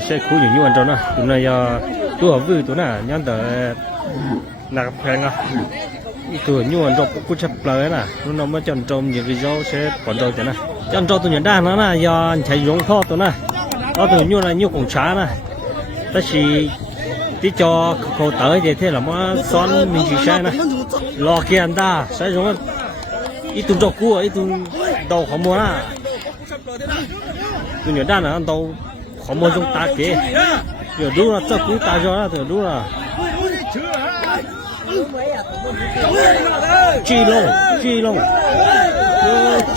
sẽ khu nhiều nhiều anh trong nè, tụi này tôi ở vui tụi nè, nhắn tới nạp hàng à, tụi nhiều anh trong cũng chấp lời nè, nó mới chọn trong nhiều video sẽ còn đâu thế nè, chọn trong tụi nhận đa nó nè, do chạy giống kho tụi nè, đó tụi nhiều là nhiều cổng trá nè, ta chỉ tí cho khẩu tới vậy thế là mà son mình chỉ sai nè, lo kia anh ta sẽ giống ít tụi trâu cua, ít tụi đầu không mua nè, tụi nhận đa là ăn đầu không mua trong ta kì, giờ đúng là chắc cũng ta cho đó, giờ đúng là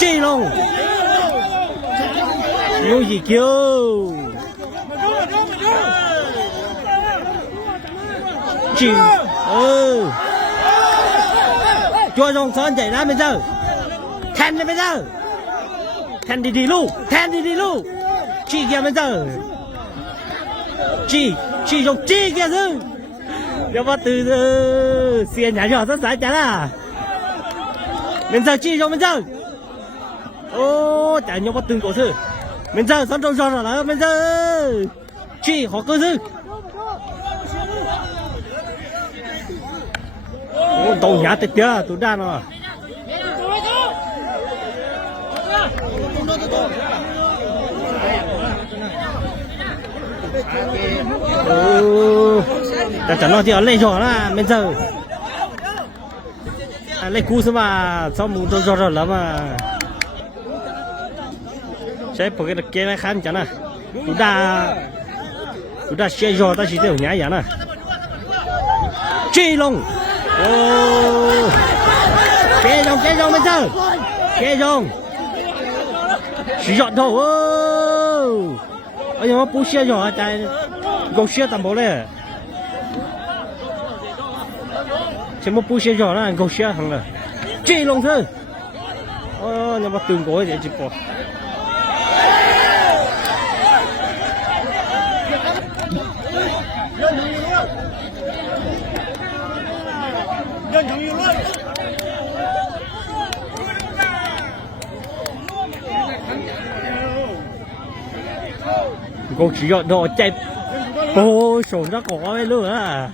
chi lông, nhiều gì kêu, chi, cho dòng son chạy ra bây giờ, thèn lên bây giờ, thèn đi luôn, chi kia bây giờ, chi dùng chi kia chứ, giờ bắt từ xiên nhà nhỏ rất dài chán à, bây giờ chi dùng bây giờ, ô chả nhau bắt từng cổ sư, bây giờ son trâu rồi là bây giờ, chi họ cơ sư, ô tàu nhà tết kia tụi đàn rồi. Ta chẳng nói thì ở lên rồi là bây giờ lên cú mà sao muốn tôi rồi lắm mà sẽ phải cái kia này khăn chẳng à chúng ta xe rồi ta chỉ tiêu nhái vậy nè chi lông kế rong bây giờ kế rong chỉ dọn thôi ôi mà bố xe rồi tại gấu xe tầm bố này chỉ một bố xe rồi là gấu xe thằng này chi lông thôi nhưng mà từng gói để chụp bỏ cô chỉ dọn đồ chạy ô sồn ra có ấy luôn à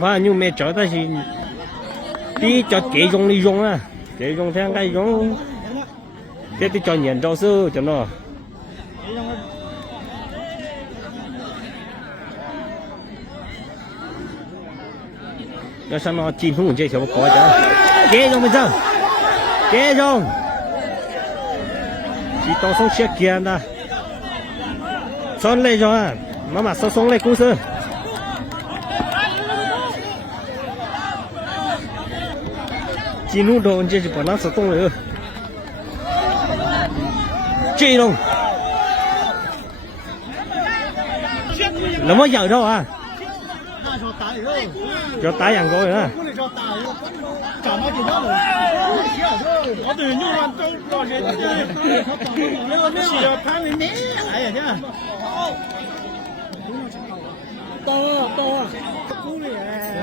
phải như mẹ trở ta thì đi cho kỹ dùng đi dùng à kỹ dùng theo cái dùng thế thì cho nhận rau sư cho nó nó sao nó chim không chơi sao có chứ kế rồi bây giờ kế rồi chỉ tao xong xe kia nè son lên rồi mà xong lên cú sư chỉ nụ đồ chơi chỉ bỏ nó sờ tung rồi chơi đâu nó mới giờ đâu à cho tái ăn rồi nữa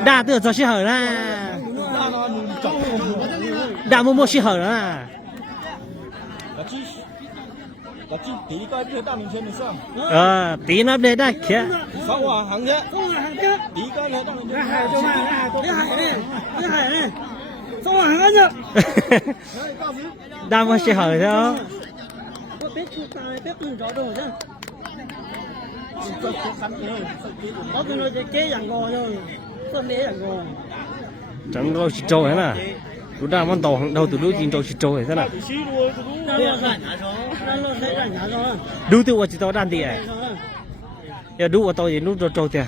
đa từ cho xe hở ra đa mua xe hở ra tí nó để đây kia đa mua xe hở đó chẳng có chỉ trâu hết à chúng ta món tàu hàng đầu từ lúc chín trâu chỉ trâu hết thế nào đủ từ chỉ tàu đan tiền giờ đủ tàu gì lúc trâu tiền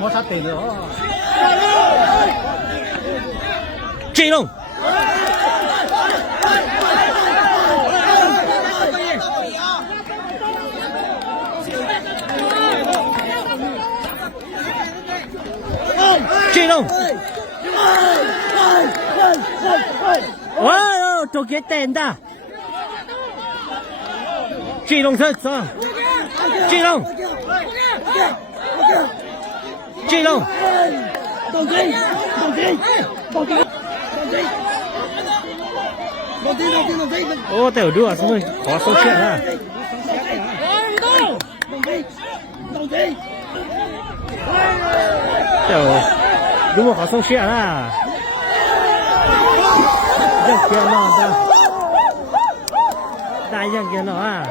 mua sát tiền nữa chị luôn truy luôn wow chỗ kia tên ta truy luôn thật sao truy luôn truy luôn ô tiểu đua xong rồi có số chuyện à tiểu đúng rồi có số chuyện à rất kia nó ra đại rất kia nó à